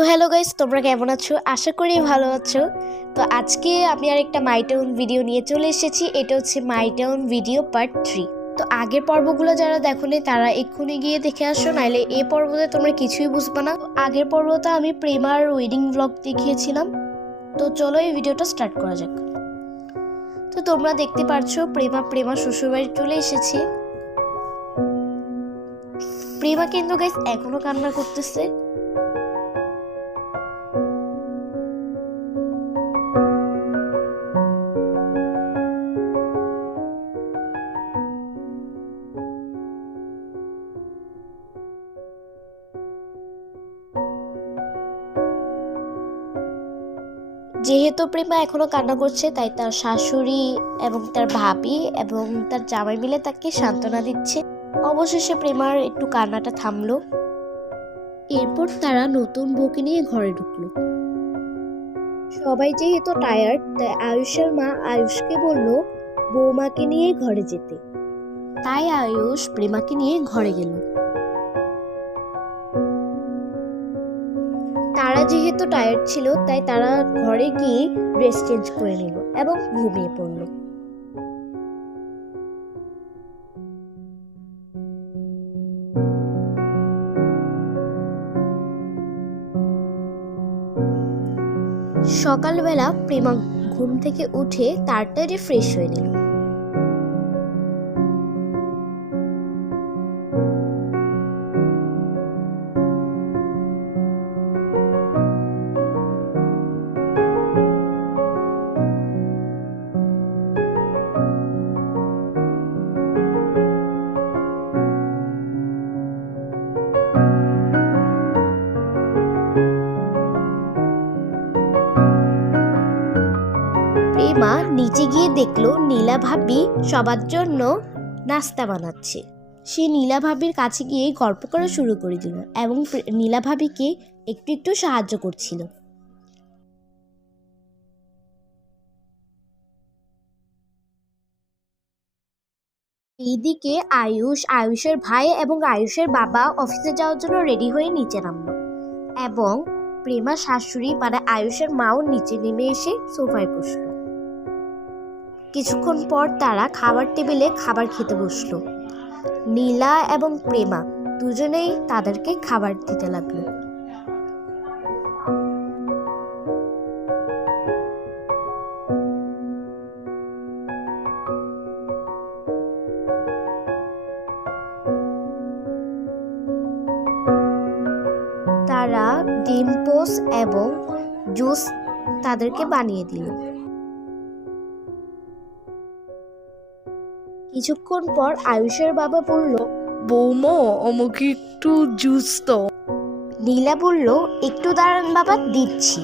তো hello guys, তোমরা কেমন আছো? আশা করি ভালো আছো। তো আজকে আমি আরেকটা মাই টাউন ভিডিও নিয়ে চলে এসেছি। এটা হচ্ছে মাই টাউন ভিডিও পার্ট 3। তো আগের পর্বগুলো যারা দেখোনি তারা এক্ষুনি গিয়ে দেখে আসো, নাইলে এই পর্বতে তোমরা কিছুই বুঝবে না। আগের পর্বতে আমি প্রেমার ওয়েডিং ব্লগ দেখিয়েছিলাম। তো চলো এই ভিডিওটা স্টার্ট করা যাক। তো তোমরা দেখতে পারছো প্রেমা শ্বশুরবাড়ি চলে এসেছে। প্রেমা কিন্তু গাইস এখনো কান্না করতেছে। যেহেতু প্রেমা এখনো কান্না করছে, তাই তার শাশুড়ি এবং তার ভাবি এবং তার জামাই মিলে তাকে সান্ত্বনা দিচ্ছে। অবশেষে প্রেমার একটু কান্নাটা থামলো। এরপর তারা নতুন বউকে নিয়ে ঘরে ঢুকলো। সবাই যেহেতু টায়ার্ড, তাই আয়ুষের মা আয়ুষকে বলল বৌমাকে নিয়ে ঘরে যেতে। তাই আয়ুষ প্রেমাকে নিয়ে ঘরে গেল। তারা যেহেতু টায়ার্ড ছিল, তাই তারা ঘরে গিয়ে ড্রেস চেঞ্জ করে নিল এবং ঘুমিয়ে পড়ল। সকালবেলা প্রেমা ঘুম থেকে উঠে তাড়াতাড়ি ফ্রেশ হয়ে নিল। প্রেমা নিচে গিয়ে দেখলো নীলা ভাবি সবার জন্য নাস্তা বানাচ্ছে। সে নীলা ভাবির কাছে গিয়ে গল্প করা শুরু করে দিল এবং নীলা ভাবিকে একটু একটু সাহায্য করছিল। এইদিকে আয়ুষের ভাই এবং আয়ুষের বাবা অফিসে যাওয়ার জন্য রেডি হয়ে নিচে নামলো এবং প্রেমা শাশুড়ি মানে আয়ুষের মাও নিচে নেমে এসে সোফায় বসলো। কিছুক্ষণ পর তারা খাবার টেবিলে খাবার খেতে বসলো। নীলা এবং প্রেমা দুজনেই তাদেরকে খাবার দিতে লাগলো। তারা ডিম পোস এবং জুস তাদেরকে বানিয়ে দিল। কিছুক্ষণ পর আয়ুষের বাবা বলল, বৌমা আমাকে একটু জুস দাও। নীলা বলল, একটু দাঁড়ান বাবা, দিচ্ছি।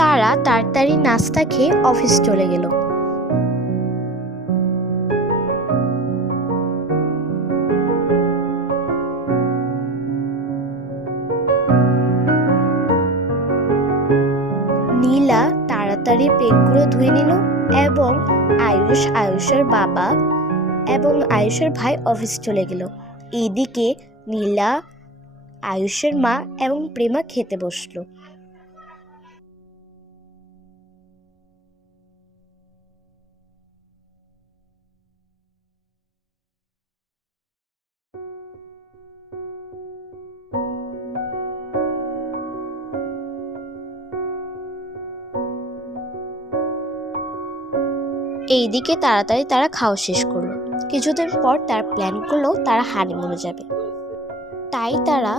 তারা তাড়াতাড়ি নাস্তা খেয়ে অফিস চলে গেল। নীলা তাড়াতাড়ি প্লেটগুলো ধুয়ে নিল এবং আয়ুষের বাবা এবং আয়ুষের ভাই অফিস চলে গেল। এইদিকে নীলা, আয়ুষের মা এবং প্রেমা খেতে বসলো। এইদিকে তাড়াতাড়ি তারা খাওয়া শেষ করলো। কিছুদিন পর তার প্ল্যান করলো তারা হানিমুনে যাবে। তাই তারা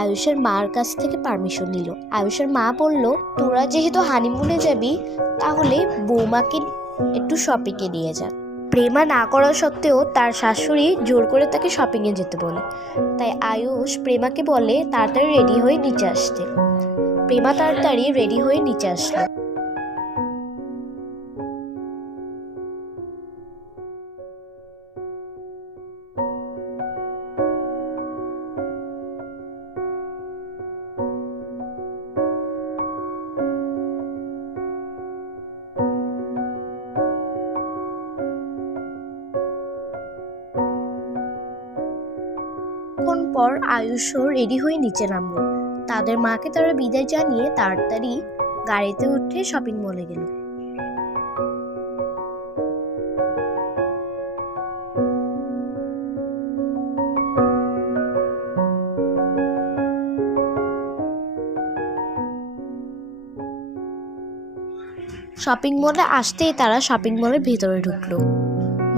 আয়ুষের মার কাছ থেকে পারমিশন নিল। আয়ুষের মা বলল, তোরা যেহেতু হানিমুনে যাবি তাহলে বৌমাকে একটু শপিংয়ে নিয়ে যা। প্রেমা না করা সত্ত্বেও তার শাশুড়ি জোর করে তাকে শপিংয়ে যেতে বলে। তাই আয়ুষ প্রেমাকে বলে তাড়াতাড়ি রেডি হয়ে নিচে আসতে। প্রেমা তাড়াতাড়ি রেডি হয়ে নিচে আসলো। কিছুক্ষণ পর আয়ুষও রেডি হয়ে নিচে নামলো। তাদের মাকে তারা বিদায় জানিয়ে তাড়াতাড়ি গাড়িতে উঠে শপিং মলে গেল। শপিং মলে আসতেই তারা শপিং মলের ভিতরে ঢুকলো।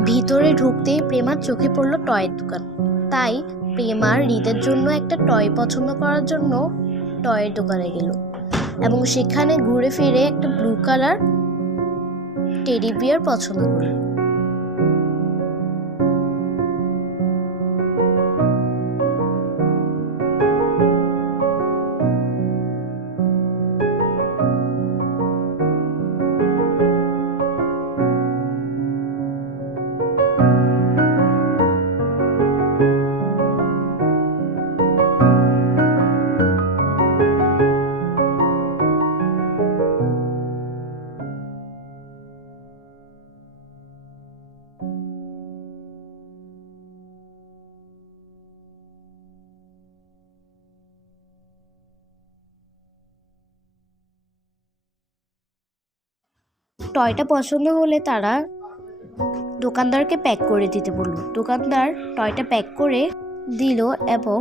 ভিতরে ঢুকতেই প্রেমার চোখে পড়লো টয়ের দোকান। তাই প্রেমার হৃদের জন্য একটা টয় পছন্দ করার জন্য টয়ের দোকানে গেল এবং সেখানে ঘুরে ফিরে একটা ব্লু কালার টেডি বিয়ার পছন্দ করল। টয়টা পছন্দ হলে তারা দোকানদারকে প্যাক করে দিতে বলল। দোকানদার টয়টা প্যাক করে দিল এবং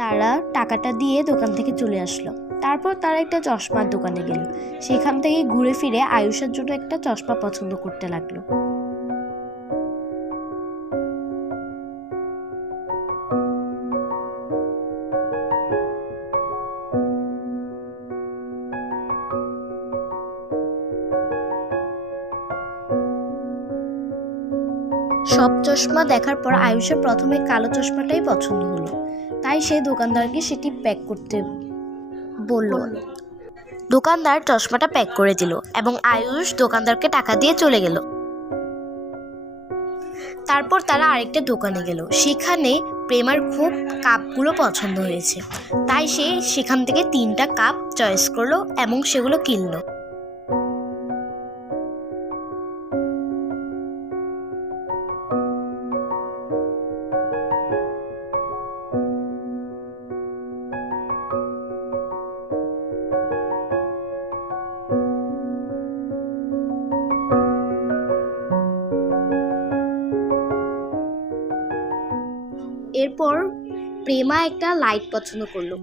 তারা টাকাটা দিয়ে দোকান থেকে চলে আসলো। তারপর তারা একটা চশমার দোকানে গেল। সেখান থেকে ঘুরে ফিরে আয়ুষের জন্য একটা চশমা পছন্দ করতে লাগলো। সব চশমা দেখার পর আয়ুষের প্রথমে কালো চশমাটাই পছন্দ হলো। তাই সে দোকানদারকে সেটি প্যাক করতে বলল। দোকানদার চশমাটা প্যাক করে দিল এবং আয়ুষ দোকানদারকে টাকা দিয়ে চলে গেল। তারপর তারা আরেকটা দোকানে গেল। সেখানে প্রেমার খুব কাপগুলো পছন্দ হয়েছে। তাই সে সেখান থেকে 3টা কাপ চয়েস করলো এবং সেগুলো কিনলো। এরপর প্রেমা একটা লাইট পছন্দ করলো।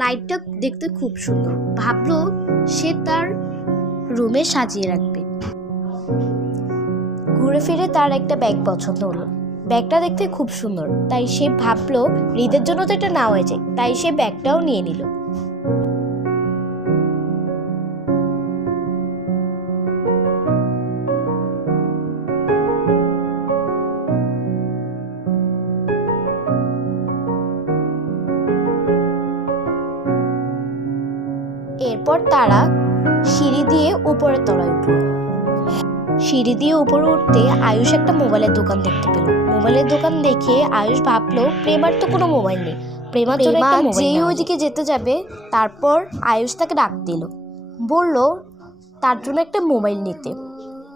লাইটটা দেখতে খুব সুন্দর। ভাবলো সে তার রুমে সাজিয়ে রাখবে। ঘুরে ফিরে তার একটা ব্যাগ পছন্দ হলো। ব্যাগটা দেখতে খুব সুন্দর। তাই সে ভাবলো হৃদের জন্য তো এটা নেওয়া যায়। তাই সে ব্যাগটাও নিয়ে নিল। এরপর তারা সিঁড়ি দিয়ে উপরের তলায় উঠল। সিঁড়ি দিয়ে উপরে উঠতে আয়ুষ একটা মোবাইলের দোকান দেখতে পেল। মোবাইলের দোকান দেখে আয়ুষ ভাবলো প্রেমার তো কোনো মোবাইল নেই। প্রেমা যেই ওইদিকে যেতে যাবে তারপর আয়ুষ তাকে ডাক দিল, বলল তার জন্য একটা মোবাইল নিতে।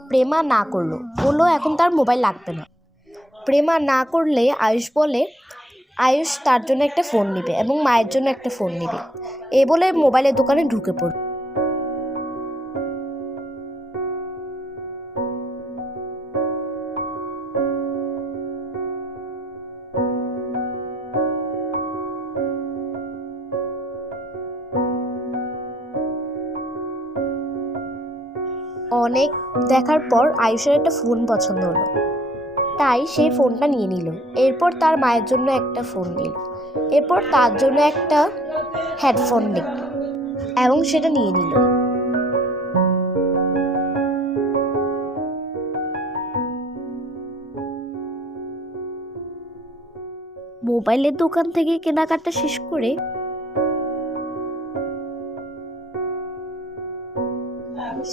প্রেমা না করলো, বললো এখন তার মোবাইল লাগবে না। প্রেমা না করলে আয়ুষ তার জন্য একটা ফোন নেবে এবং মায়ের জন্য একটা ফোন নেবে। এ বলে মোবাইলের দোকানে ঢুকে পড়ল। অনেক দেখার পর আয়ুষের একটা ফোন পছন্দ হলো, তাই সেই ফোনটা নিয়ে নিল। এরপর তার মায়ের জন্য একটা ফোন নিল, এরপর তার জন্য একটা হেডফোন নিল এবং সেটা নিয়ে নিল। মোবাইলের দোকান থেকে কেনাকাটা শেষ করে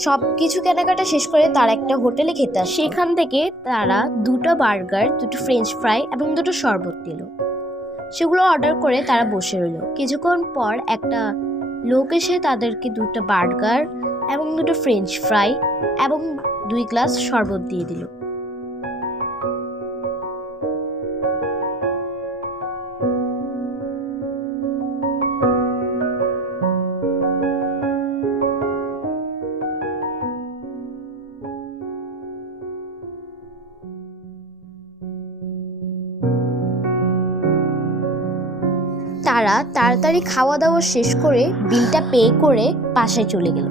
সবকিছু কেনাকাটা শেষ করে তারা একটা হোটেলে খেতে আসে। সেখান থেকে তারা 2টা বার্গার, 2টো ফ্রেঞ্চ ফ্রাই এবং 2টো শরবত নিল। সেগুলো অর্ডার করে তারা বসে রইল। কিছুক্ষণ পর একটা লোক এসে তাদেরকে 2টা বার্গার এবং 2টো ফ্রেঞ্চ ফ্রাই এবং 2 গ্লাস শরবত দিয়ে দিল। তারা তাড়াতাড়ি খাওয়া দাওয়া শেষ করে বিলটা পে করে বাসায় চলে গেল।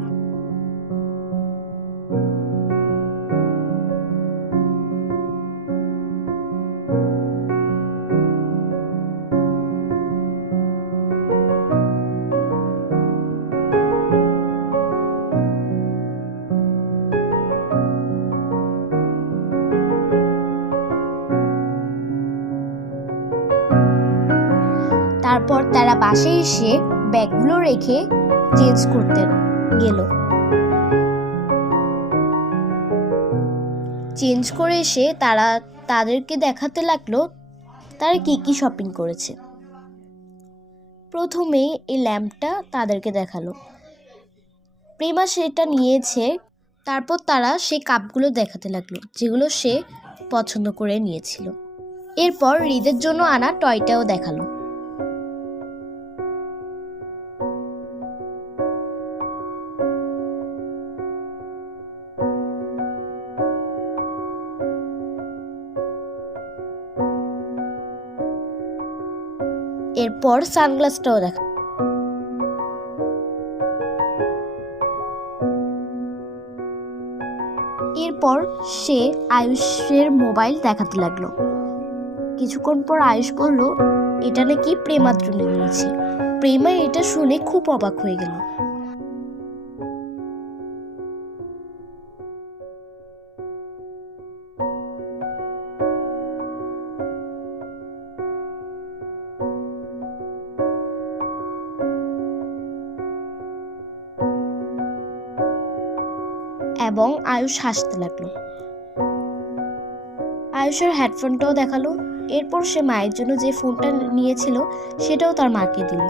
তারপর তারা বাসায় এসে ব্যাগগুলো রেখে চেঞ্জ করতে গেল। চেঞ্জ করে এসে তারা তাদেরকে দেখাতে লাগলো তারা কি কি শপিং করেছে। প্রথমে এই ল্যাম্পটা তাদেরকে দেখালো, প্রেমা সেটা নিয়েছে। তারপর তারা সেই কাপগুলো দেখাতে লাগলো যেগুলো সে পছন্দ করে নিয়েছিল। এরপর হৃদের জন্য আনা টয়টাও দেখালো। এরপর সানগ্লাসটাও দেখা। এরপর সে আয়ুষের মোবাইল দেখাতে লাগলো। কিছুক্ষণ পর আয়ুষ বলল এটা নাকি প্রেমার জন্য নিয়েছি। প্রেমা এটা শুনে খুব অবাক হয়ে গেল। এবং আয়ুষ হাসতে লাগলো। আয়ুষের হেডফোনটাও দেখালো। এরপর সে মায়ের জন্য যে ফোনটা নিয়েছিল সেটাও তার মাকে দিল।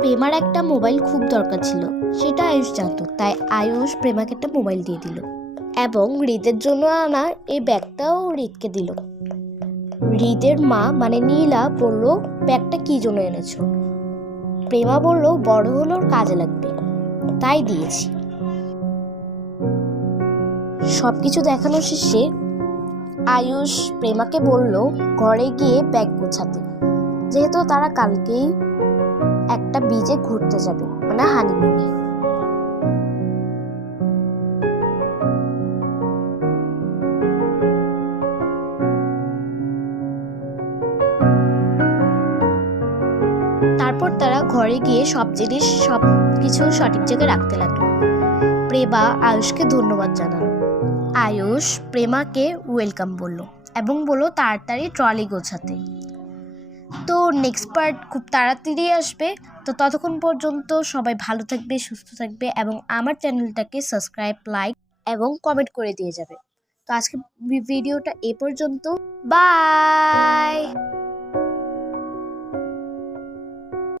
প্রেমার একটা মোবাইল খুব দরকার ছিল, সেটা আয়ুষ জানতো, তাই আয়ুষ প্রেমাকে একটা মোবাইল দিয়ে দিল এবং হৃদের জন্য আনা এই ব্যাগটাও হৃদকে দিল। হৃদের মা মানে নীলা বলল ব্যাগটা কি জন্য এনেছো? প্রেমা বলল বড় হলে ওর কাজে লাগবে, তাই দিয়েছি। সবকিছু দেখানো শেষে আয়ুষ প্রেমাকে বলল ঘরে গিয়ে ব্যাগ গোছাতে, যেহেতু তারা কালকেই একটা বিচে ঘুরতে যাবে, মানে হানিমুনে। তারপর তারা ঘরে গিয়ে সব কিছু সঠিক জায়গায় রাখতে লাগলো। প্রেমা আয়ুষকে ধন্যবাদ জানালো। আয়ুষ প্রেমাকে ওয়েলকাম বলল এবং বলল তাড়াতাড়ি ট্রলি গোছাতে। তো নেক্সট পার্ট খুব তাড়াতাড়ি আসবে। তো ততক্ষণ পর্যন্ত সবাই ভালো থাকবে, সুস্থ থাকবে এবং আমার চ্যানেলটাকে সাবস্ক্রাইব, লাইক এবং কমেন্ট করে দিয়ে যাবে। তো আজকে ভিডিওটা এ পর্যন্ত। বাই।